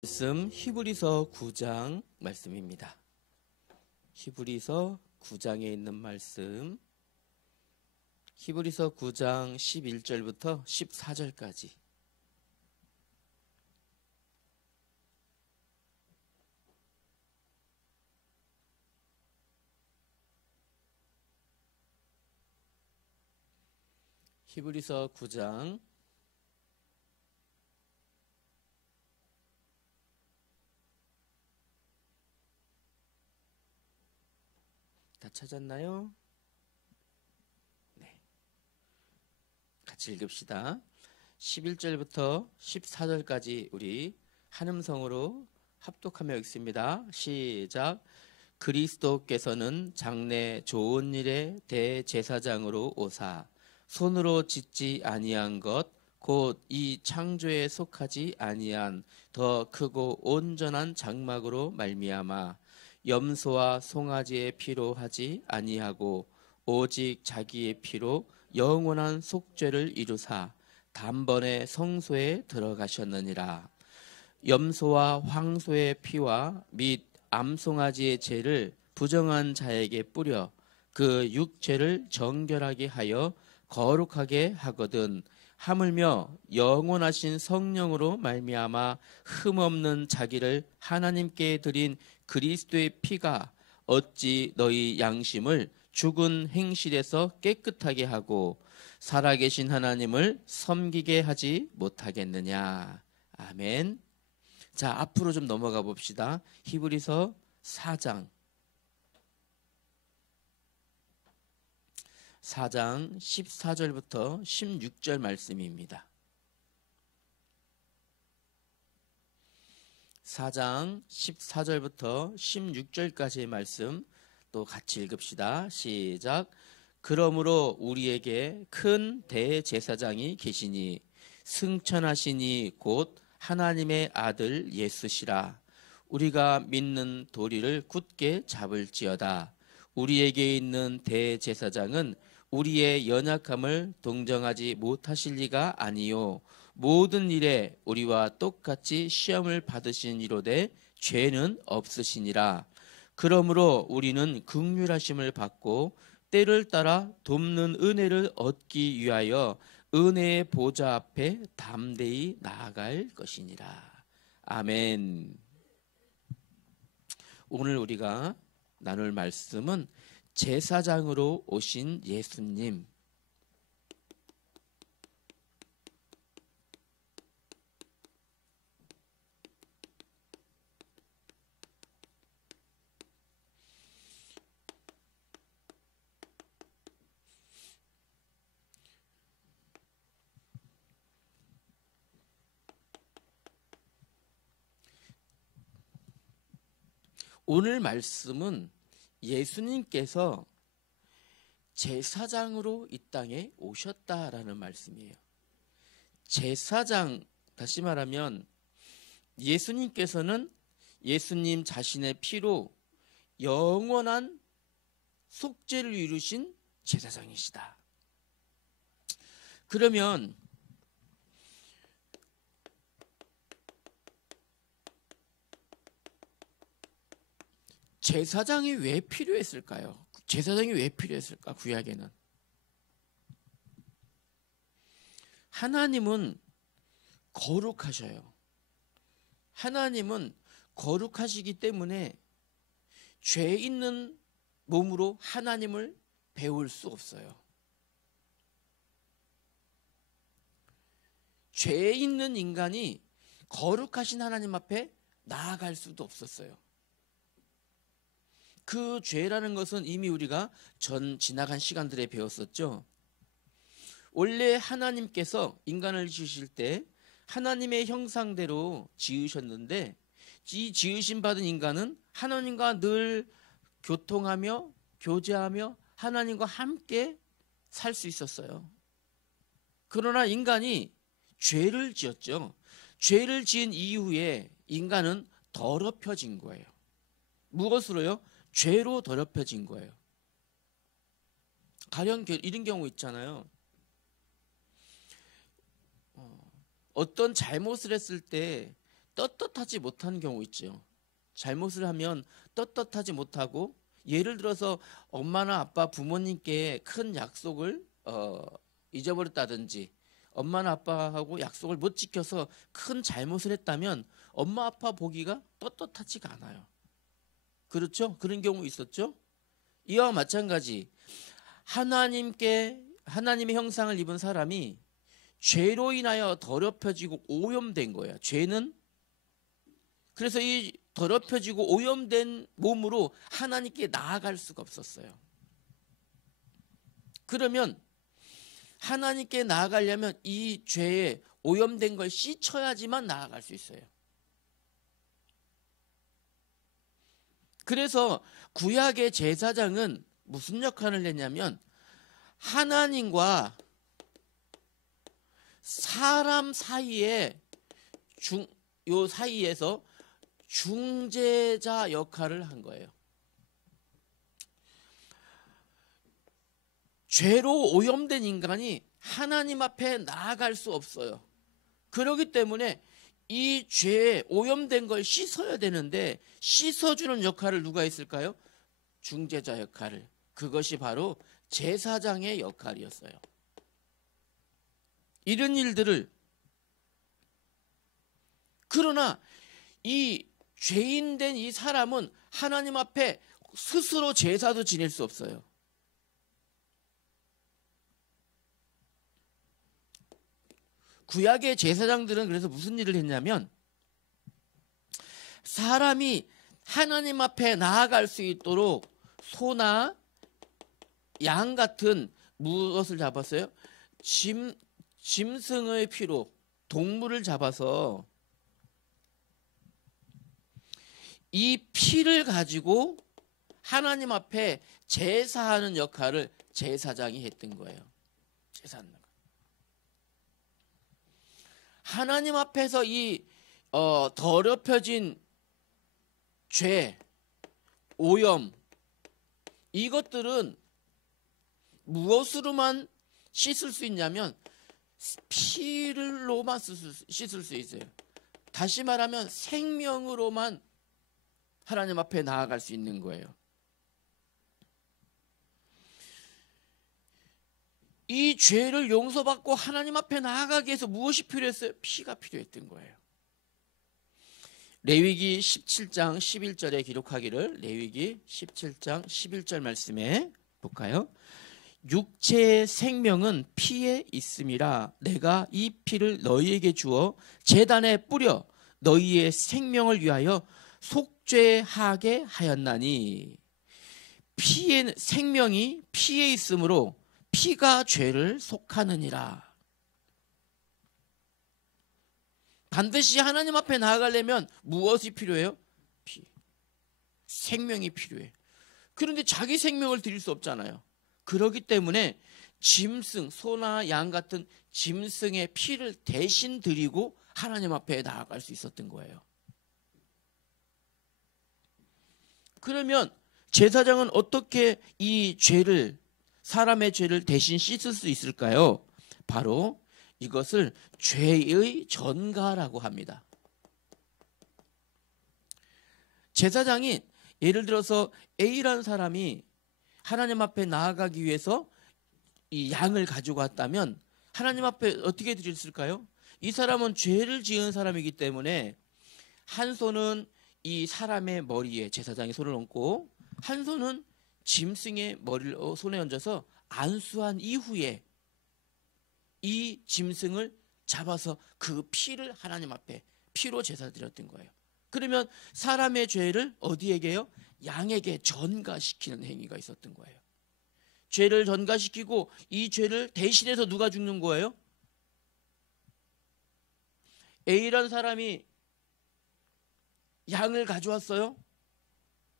말씀 히브리서 9장 말씀입니다. 히브리서 9장에 있는 말씀, 히브리서 9장 11절부터 14절까지. 히브리서 9장 다 찾았나요? 네. 같이 읽읍시다. 11절부터 14절까지 우리 한음성으로 합독하며 읽습니다. 시작. 그리스도께서는 장래 좋은 일의 대제사장으로 오사 손으로 짓지 아니한 것 곧 이 창조에 속하지 아니한 더 크고 온전한 장막으로 말미암아 염소와 송아지의 피로 하지 아니하고 오직 자기의 피로 영원한 속죄를 이루사 단번에 성소에 들어가셨느니라. 염소와 황소의 피와 및 암송아지의 죄를 부정한 자에게 뿌려 그 육죄를 정결하게 하여 거룩하게 하거든 하물며 영원하신 성령으로 말미암아 흠없는 자기를 하나님께 드린 그리스도의 피가 어찌 너희 양심을 죽은 행실에서 깨끗하게 하고 살아계신 하나님을 섬기게 하지 못하겠느냐. 아멘. 자, 앞으로 좀 넘어가 봅시다. 히브리서 4장 14절부터 16절 말씀입니다. 4장 14절부터 16절까지의 말씀 또 같이 읽읍시다. 시작. 그러므로 우리에게 큰 대제사장이 계시니 승천하시니 곧 하나님의 아들 예수시라. 우리가 믿는 도리를 굳게 잡을지어다. 우리에게 있는 대제사장은 우리의 연약함을 동정하지 못하실 리가 아니요 모든 일에 우리와 똑같이 시험을 받으신 이로되 죄는 없으시니라. 그러므로 우리는 긍휼하심을 받고 때를 따라 돕는 은혜를 얻기 위하여 은혜의 보좌 앞에 담대히 나아갈 것이니라. 아멘. 오늘 우리가 나눌 말씀은 제사장으로 오신 예수님. 오늘 말씀은 예수님께서 제사장으로 이 땅에 오셨다라는 말씀이에요. 제사장, 다시 말하면 예수님께서는 예수님 자신의 피로 영원한 속죄를 이루신 제사장이시다. 그러면 제사장이 왜 필요했을까요? 제사장이 왜 필요했을까? 구약에는 하나님은 거룩하셔요. 하나님은 거룩하시기 때문에 죄 있는 몸으로 하나님을 배울 수 없어요. 죄 있는 인간이 거룩하신 하나님 앞에 나아갈 수도 없었어요. 그 죄라는 것은 이미 우리가 지나간 시간들에 배웠었죠. 원래 하나님께서 인간을 지으실 때 하나님의 형상대로 지으셨는데 이 지으심 받은 인간은 하나님과 늘 교통하며 교제하며 하나님과 함께 살 수 있었어요. 그러나 인간이 죄를 지었죠. 죄를 지은 이후에 인간은 더럽혀진 거예요. 무엇으로요? 죄로 더럽혀진 거예요. 가령 이런 경우 있잖아요. 어떤 잘못을 했을 때 떳떳하지 못한 경우 있죠. 잘못을 하면 떳떳하지 못하고, 예를 들어서 엄마나 아빠 부모님께 큰 약속을 잊어버렸다든지, 엄마나 아빠하고 약속을 못 지켜서 큰 잘못을 했다면 엄마 아빠 보기가 떳떳하지가 않아요. 그렇죠? 그런 경우 있었죠? 이와 마찬가지 하나님의 형상을 입은 사람이 죄로 인하여 더럽혀지고 오염된 거예요. 죄는 그래서 이 더럽혀지고 오염된 몸으로 하나님께 나아갈 수가 없었어요. 그러면 하나님께 나아가려면 이 죄에 오염된 걸 씻어야지만 나아갈 수 있어요. 그래서 구약의 제사장은 무슨 역할을 했냐면 하나님과 사람 사이에 요 사이에서 중재자 역할을 한 거예요. 죄로 오염된 인간이 하나님 앞에 나아갈 수 없어요. 그렇기 때문에 이 죄에 오염된 걸 씻어야 되는데 씻어주는 역할을 누가 했을까요? 중재자 역할을. 그것이 바로 제사장의 역할이었어요. 이런 일들을, 그러나 이 죄인된 이 사람은 하나님 앞에 스스로 제사도 지낼 수 없어요. 구약의 제사장들은 그래서 무슨 일을 했냐면 사람이 하나님 앞에 나아갈 수 있도록 소나 양 같은 무엇을 잡았어요? 짐승의 피로 동물을 잡아서 이 피를 가지고 하나님 앞에 제사하는 역할을 제사장이 했던 거예요. 제사하는 역할. 하나님 앞에서 이 더럽혀진 죄, 오염, 이것들은 무엇으로만 씻을 수 있냐면 피로만 씻을 수 있어요. 다시 말하면 생명으로만 하나님 앞에 나아갈 수 있는 거예요. 이 죄를 용서받고 하나님 앞에 나아가기 위해서 무엇이 필요했어요? 피가 필요했던 거예요. 레위기 17장 11절에 기록하기를, 레위기 17장 11절 말씀에 볼까요? 육체의 생명은 피에 있음이라 내가 이 피를 너희에게 주어 제단에 뿌려 너희의 생명을 위하여 속죄하게 하였나니. 생명이 피에 있으므로 피가 죄를 속하느니라. 반드시 하나님 앞에 나아가려면 무엇이 필요해요? 피. 생명이 필요해. 그런데 자기 생명을 드릴 수 없잖아요. 그렇기 때문에 짐승, 소나 양 같은 짐승의 피를 대신 드리고 하나님 앞에 나아갈 수 있었던 거예요. 그러면 제사장은 어떻게 이 죄를, 사람의 죄를 대신 씻을 수 있을까요? 바로 이것을 죄의 전가라고 합니다. 제사장이 예를 들어서 A라는 사람이 하나님 앞에 나아가기 위해서 이 양을 가지고 왔다면 하나님 앞에 어떻게 드렸을까요? 이 사람은 죄를 지은 사람이기 때문에 한 손은 이 사람의 머리에 제사장이 손을 얹고 한 손은 짐승의 머리를 손에 얹어서 안수한 이후에 이 짐승을 잡아서 그 피를 하나님 앞에 피로 제사 드렸던 거예요. 그러면 사람의 죄를 어디에게요? 양에게 전가시키는 행위가 있었던 거예요. 죄를 전가시키고 이 죄를 대신해서 누가 죽는 거예요? A라는 사람이 양을 가져왔어요.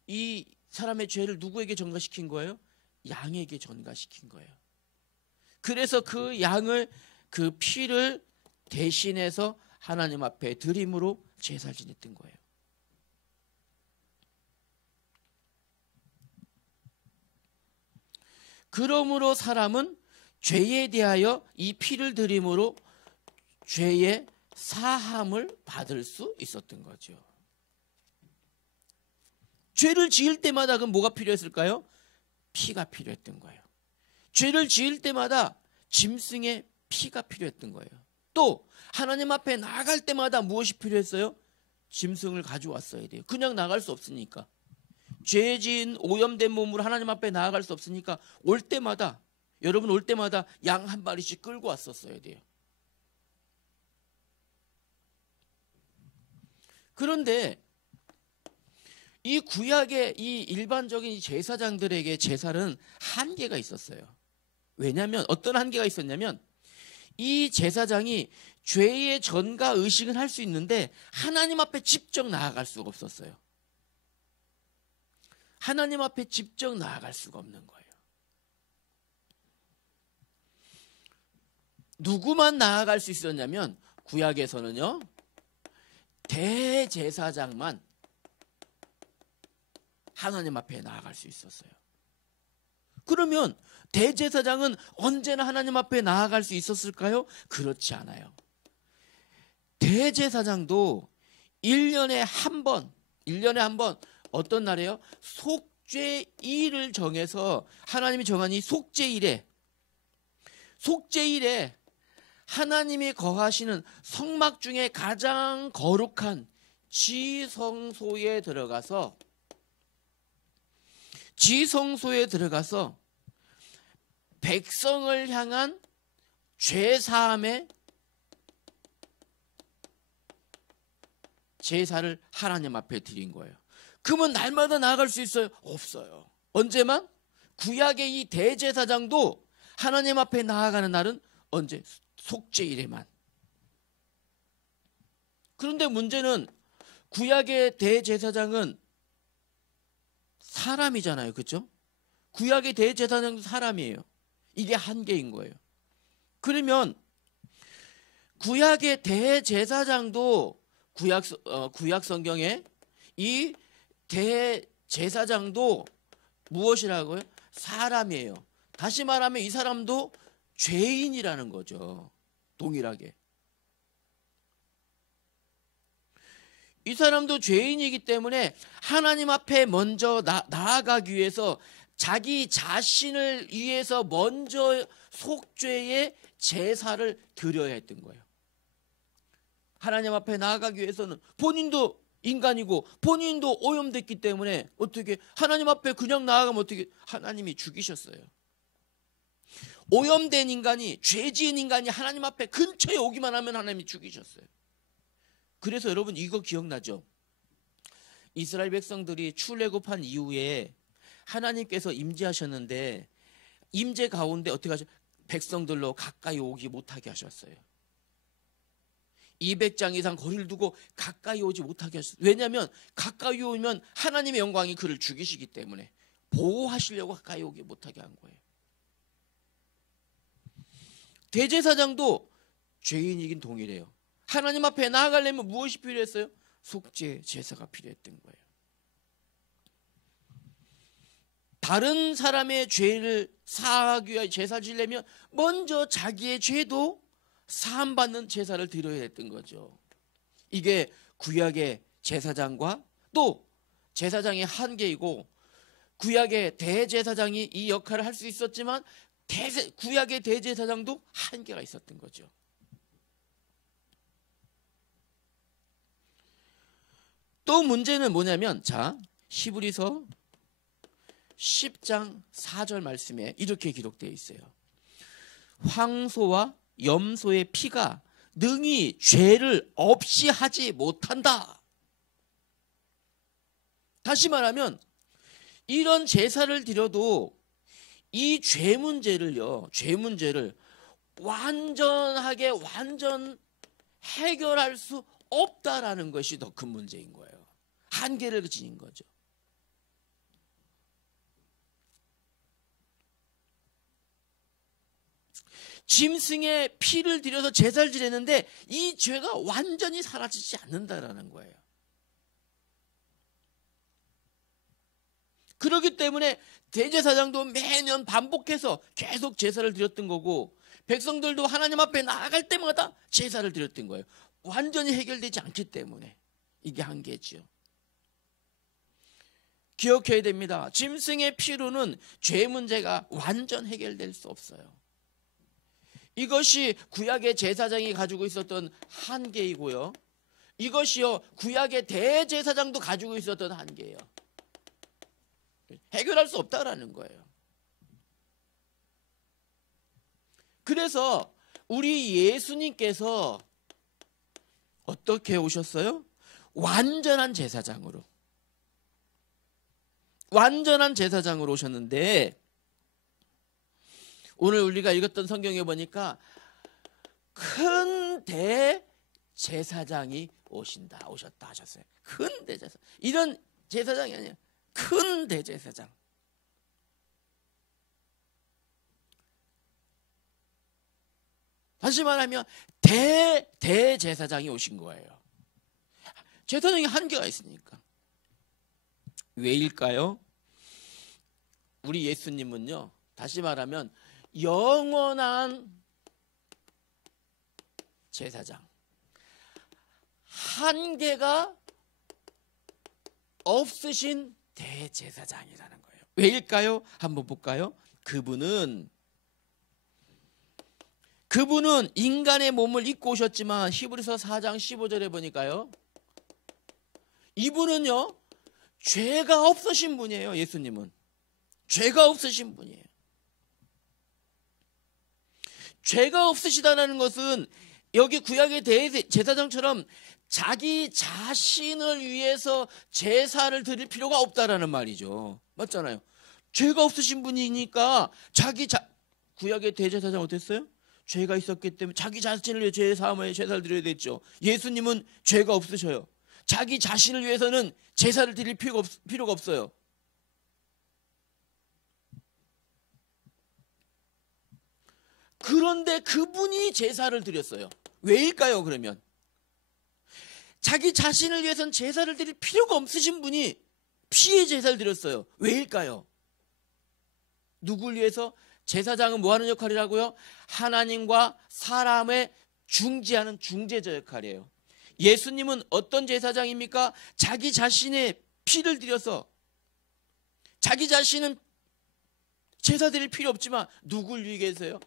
이 사람의 죄를 누구에게 전가시킨 거예요? 양에게 전가시킨 거예요. 그래서 그 양을, 그 피를 대신해서 하나님 앞에 드림으로 제사를 지냈던 거예요. 그러므로 사람은 죄에 대하여 이 피를 드림으로 죄의 사함을 받을 수 있었던 거죠. 죄를 지을 때마다 그럼 뭐가 필요했을까요? 피가 필요했던 거예요. 죄를 지을 때마다 짐승의 피가 필요했던 거예요. 또 하나님 앞에 나갈 때마다 무엇이 필요했어요? 짐승을 가져왔어야 돼요. 그냥 나갈 수 없으니까. 죄 지은 오염된 몸으로 하나님 앞에 나아갈 수 없으니까 올 때마다, 여러분 올 때마다 양 한 마리씩 끌고 왔었어야 돼요. 그런데 이 구약의 이 일반적인 제사장들에게 제사는 한계가 있었어요. 왜냐하면 어떤 한계가 있었냐면 이 제사장이 죄의 전가 의식은 할 수 있는데 하나님 앞에 직접 나아갈 수가 없었어요. 하나님 앞에 직접 나아갈 수가 없는 거예요. 누구만 나아갈 수 있었냐면 구약에서는요, 대제사장만 하나님 앞에 나아갈 수 있었어요. 그러면 대제사장은 언제나 하나님 앞에 나아갈 수 있었을까요? 그렇지 않아요. 대제사장도 1년에 한 번 어떤 날이에요? 속죄일을 정해서 하나님이 정한 이 속죄일에 하나님이 거하시는 성막 중에 가장 거룩한 지성소에 들어가서 백성을 향한 죄사함의 제사를 하나님 앞에 드린 거예요. 그러면 날마다 나아갈 수 있어요? 없어요. 언제만? 구약의 이 대제사장도 하나님 앞에 나아가는 날은 언제? 속죄일에만. 그런데 문제는 구약의 대제사장은 사람이잖아요. 그렇죠? 구약의 대제사장도 사람이에요. 이게 한계인 거예요. 그러면 구약의 대제사장도 구약 성경에 이 대제사장도 무엇이라고요? 사람이에요. 다시 말하면 이 사람도 죄인이라는 거죠. 동일하게. 이 사람도 죄인이기 때문에 하나님 앞에 먼저 나아가기 위해서 자기 자신을 위해서 먼저 속죄의 제사를 드려야 했던 거예요. 하나님 앞에 나아가기 위해서는 본인도 인간이고 본인도 오염됐기 때문에 어떻게 하나님 앞에 그냥 나아가면 어떻게 하나님이 죽이셨어요. 오염된 인간이, 죄 지은 인간이 하나님 앞에 근처에 오기만 하면 하나님이 죽이셨어요. 그래서 여러분 이거 기억나죠? 이스라엘 백성들이 출애굽한 이후에 하나님께서 임재하셨는데 임재 가운데 어떻게 하셨어요? 백성들로 가까이 오기 못하게 하셨어요. 200장 이상 거리를 두고 가까이 오지 못하게 하셨어요. 왜냐하면 가까이 오면 하나님의 영광이 그를 죽이시기 때문에 보호하시려고 가까이 오기 못하게 한 거예요. 대제사장도 죄인이긴 동일해요. 하나님 앞에 나아가려면 무엇이 필요했어요? 속죄 제사가 필요했던 거예요. 다른 사람의 죄를 사하기 위해 제사 지려면 먼저 자기의 죄도 사함받는 제사를 드려야 했던 거죠. 이게 구약의 제사장과 또 제사장의 한계이고, 구약의 대제사장이 이 역할을 할 수 있었지만 구약의 대제사장도 한계가 있었던 거죠. 또 문제는 뭐냐면, 자, 히브리서 10장 4절 말씀에 이렇게 기록되어 있어요. 황소와 염소의 피가 능히 죄를 없이 하지 못한다. 다시 말하면 이런 제사를 드려도 이 죄 문제를 완전하게 해결할 수 없다라는 것이 더 큰 문제인 거예요. 한계를 지닌 거죠. 짐승의 피를 들여서 제사를 지냈는데 이 죄가 완전히 사라지지 않는다라는 거예요. 그렇기 때문에 대제사장도 매년 반복해서 계속 제사를 드렸던 거고, 백성들도 하나님 앞에 나아갈 때마다 제사를 드렸던 거예요. 완전히 해결되지 않기 때문에 이게 한계지요. 기억해야 됩니다. 짐승의 피로는 죄 문제가 완전 해결될 수 없어요. 이것이 구약의 제사장이 가지고 있었던 한계이고요. 이것이요, 구약의 대제사장도 가지고 있었던 한계예요. 해결할 수 없다라는 거예요. 그래서 우리 예수님께서 어떻게 오셨어요? 완전한 제사장으로. 완전한 제사장으로 오셨는데, 오늘 우리가 읽었던 성경에 보니까 큰 대제사장이 오셨다 하셨어요. 큰 대제사장. 이런 제사장이 아니에요. 큰 대제사장. 다시 말하면 대제사장이 오신 거예요. 제사장이 한계가 있으니까. 왜일까요? 우리 예수님은요, 다시 말하면 영원한 제사장, 한계가 없으신 대제사장이라는 거예요. 왜일까요? 한번 볼까요? 그분은 인간의 몸을 입고 오셨지만 히브리서 4장 15절에 보니까요, 이분은요 죄가 없으신 분이에요. 예수님은 죄가 없으신 분이에요. 죄가 없으시다는 것은 여기 구약의 대제사장처럼 자기 자신을 위해서 제사를 드릴 필요가 없다라는 말이죠. 맞잖아요. 죄가 없으신 분이니까 구약의 대제사장 어땠어요? 죄가 있었기 때문에 자기 자신을 위해 죄 사함에 제사를 드려야 됐죠. 예수님은 죄가 없으셔요. 자기 자신을 위해서는 제사를 드릴 필요가 없어요. 그런데 그분이 제사를 드렸어요. 왜일까요? 그러면 자기 자신을 위해서는 제사를 드릴 필요가 없으신 분이 피의 제사를 드렸어요. 왜일까요? 누굴 위해서? 제사장은 뭐 하는 역할이라고요? 하나님과 사람의 중재하는 중재자 역할이에요. 예수님은 어떤 제사장입니까? 자기 자신의 피를 드려서, 자기 자신은 제사 드릴 필요 없지만 누굴 위해서요?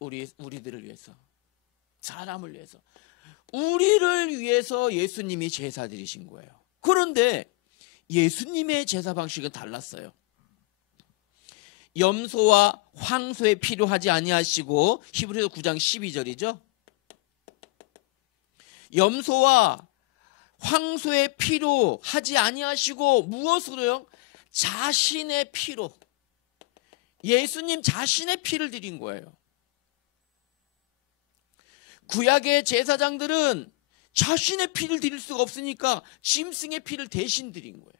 우리들을 위해서, 사람을 위해서, 우리를 위해서 예수님이 제사 드리신 거예요. 그런데 예수님의 제사 방식은 달랐어요. 염소와 황소에 필요하지 아니하시고, 히브리서 9장 12절이죠. 염소와 황소에 필요하지 아니하시고 무엇으로요? 자신의 피로, 예수님 자신의 피를 드린 거예요. 구약의 제사장들은 자신의 피를 드릴 수가 없으니까 짐승의 피를 대신 드린 거예요.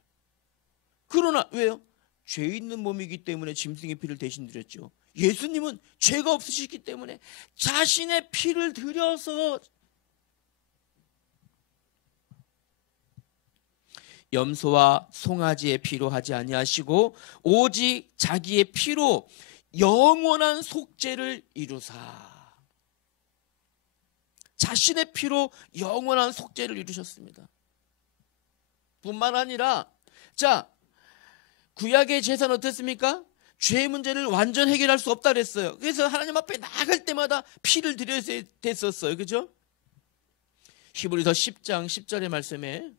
그러나 왜요? 죄 있는 몸이기 때문에 짐승의 피를 대신 드렸죠. 예수님은 죄가 없으시기 때문에 자신의 피를 드려서 염소와 송아지의 피로 하지 아니하시고 오직 자기의 피로 영원한 속죄를 이루사. 자신의 피로 영원한 속죄를 이루셨습니다. 뿐만 아니라, 구약의 제사는 어땠습니까? 죄 문제를 완전 해결할 수 없다 그랬어요. 그래서 하나님 앞에 나갈 때마다 피를 드려야 됐었어요. 그죠? 히브리서 10장 10절의 말씀에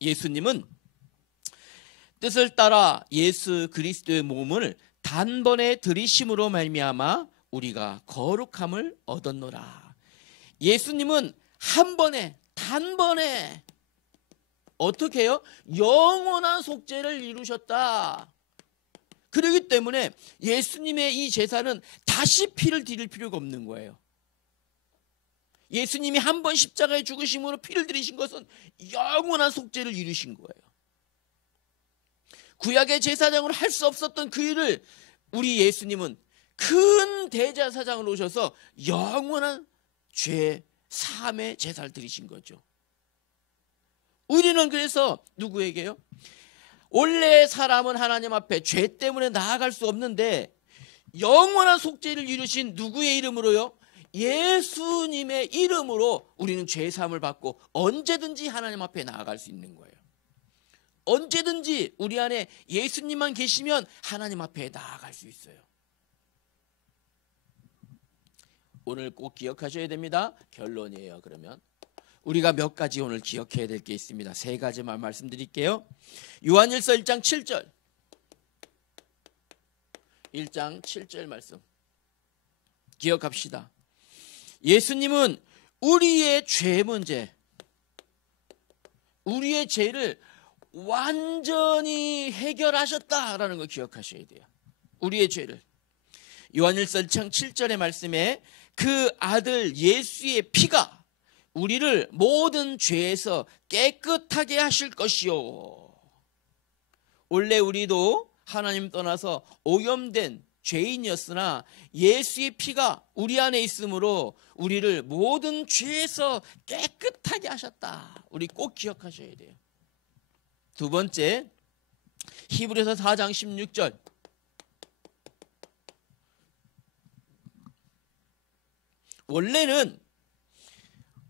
예수님은 뜻을 따라 예수 그리스도의 몸을 단번에 들이심으로 말미암아 우리가 거룩함을 얻었노라. 예수님은 단번에 어떻게 해요? 영원한 속죄를 이루셨다. 그렇기 때문에 예수님의 이 제사는 다시 피를 드릴 필요가 없는 거예요. 예수님이 한 번 십자가에 죽으심으로 피를 드리신 것은 영원한 속죄를 이루신 거예요. 구약의 제사장으로 할 수 없었던 그 일을 우리 예수님은 큰 대제사장으로 오셔서 영원한 죄 사함의 제사를 드리신 거죠. 우리는 그래서 누구에게요? 원래 사람은 하나님 앞에 죄 때문에 나아갈 수 없는데 영원한 속죄를 이루신 누구의 이름으로요? 예수님의 이름으로 우리는 죄사함을 받고 언제든지 하나님 앞에 나아갈 수 있는 거예요. 언제든지 우리 안에 예수님만 계시면 하나님 앞에 나아갈 수 있어요. 오늘 꼭 기억하셔야 됩니다. 결론이에요. 그러면 우리가 몇 가지 오늘 기억해야 될 게 있습니다. 세 가지만 말씀드릴게요. 요한일서 1장 7절 1장 7절 말씀 기억합시다. 예수님은 우리의 죄 문제, 우리의 죄를 완전히 해결하셨다라는 걸 기억하셔야 돼요. 우리의 죄를. 요한일서 1장 7절의 말씀에 그 아들 예수의 피가 우리를 모든 죄에서 깨끗하게 하실 것이요. 원래 우리도 하나님 떠나서 오염된 죄인이었으나 예수의 피가 우리 안에 있으므로 우리를 모든 죄에서 깨끗하게 하셨다. 우리 꼭 기억하셔야 돼요. 두 번째, 히브리서 4장 16절. 원래는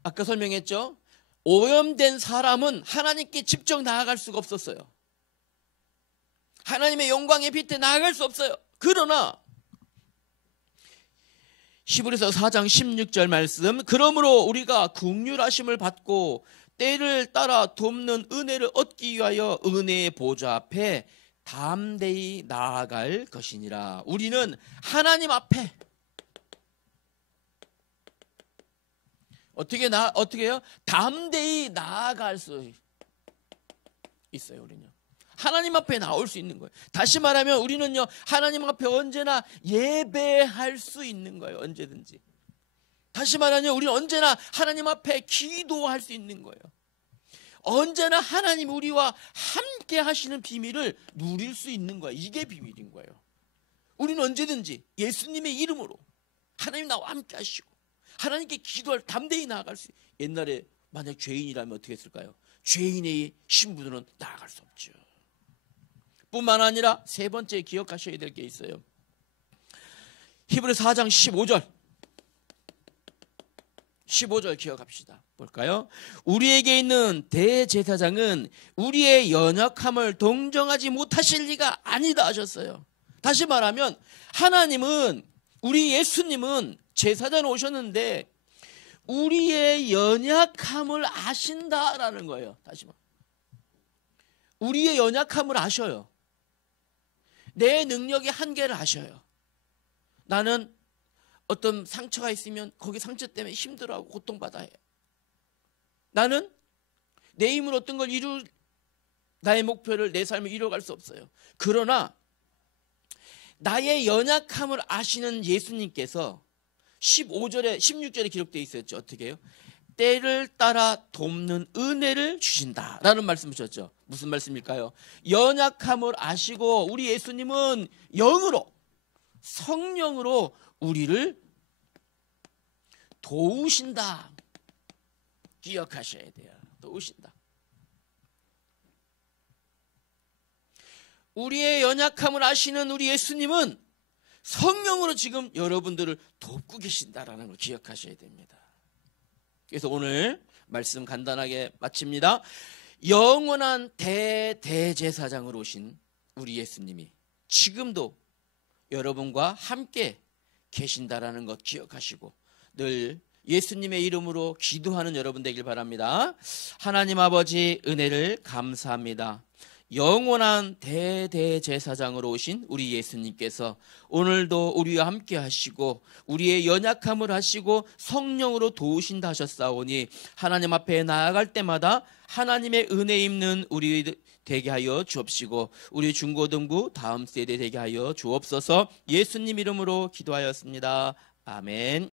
아까 설명했죠. 오염된 사람은 하나님께 직접 나아갈 수가 없었어요. 하나님의 영광의 빛에 나아갈 수 없어요. 그러나 히브리서 4장 16절 말씀, 그러므로 우리가 긍휼하심을 받고 때를 따라 돕는 은혜를 얻기 위하여 은혜의 보좌 앞에 담대히 나아갈 것이니라. 우리는 하나님 앞에 어떻게 해요? 담대히 나아갈 수 있어요. 우리는 하나님 앞에 나올 수 있는 거예요. 다시 말하면 우리는요, 하나님 앞에 언제나 예배할 수 있는 거예요. 언제든지. 다시 말하면 우리는 언제나 하나님 앞에 기도할 수 있는 거예요. 언제나 하나님 우리와 함께 하시는 비밀을 누릴 수 있는 거예요. 이게 비밀인 거예요. 우리는 언제든지 예수님의 이름으로 하나님 나와 함께 하시고 하나님께 기도할 담대히 나아갈 수 있어요. 옛날에 만약 죄인이라면 어떻게 했을까요? 죄인의 신분으로는 나아갈 수 없죠. 뿐만 아니라 세 번째 기억하셔야 될 게 있어요. 히브리서 4장 15절 기억합시다. 볼까요? 우리에게 있는 대제사장은 우리의 연약함을 동정하지 못하실 리가 아니다 하셨어요. 다시 말하면 하나님은, 우리 예수님은 제사장으로 오셨는데 우리의 연약함을 아신다라는 거예요. 다시 말하면 우리의 연약함을 아셔요. 내 능력의 한계를 아셔요. 나는 어떤 상처가 있으면 거기 상처 때문에 힘들어하고 고통받아야 해요. 나는 내 힘으로 어떤 걸 나의 목표를, 내 삶을 이루어갈 수 없어요. 그러나 나의 연약함을 아시는 예수님께서 16절에 기록되어 있었죠. 어떻게 해요? 때를 따라 돕는 은혜를 주신다라는 말씀을 주셨죠. 무슨 말씀일까요? 연약함을 아시고 우리 예수님은 영으로, 성령으로 우리를 도우신다. 기억하셔야 돼요. 도우신다. 우리의 연약함을 아시는 우리 예수님은 성령으로 지금 여러분들을 돕고 계신다라는 걸 기억하셔야 됩니다. 그래서 오늘 말씀 간단하게 마칩니다. 영원한 대제사장으로 오신 우리 예수님이 지금도 여러분과 함께 계신다라는 것 기억하시고 늘 예수님의 이름으로 기도하는 여러분 되길 바랍니다. 하나님 아버지, 은혜를 감사합니다. 영원한 대제사장으로 오신 우리 예수님께서 오늘도 우리와 함께 하시고 우리의 연약함을 하시고 성령으로 도우신다 하셨사오니 하나님 앞에 나아갈 때마다 하나님의 은혜 입는 우리 되게 하여 주옵시고 우리 중고등부 다음 세대 되게 하여 주옵소서. 예수님 이름으로 기도하였습니다. 아멘.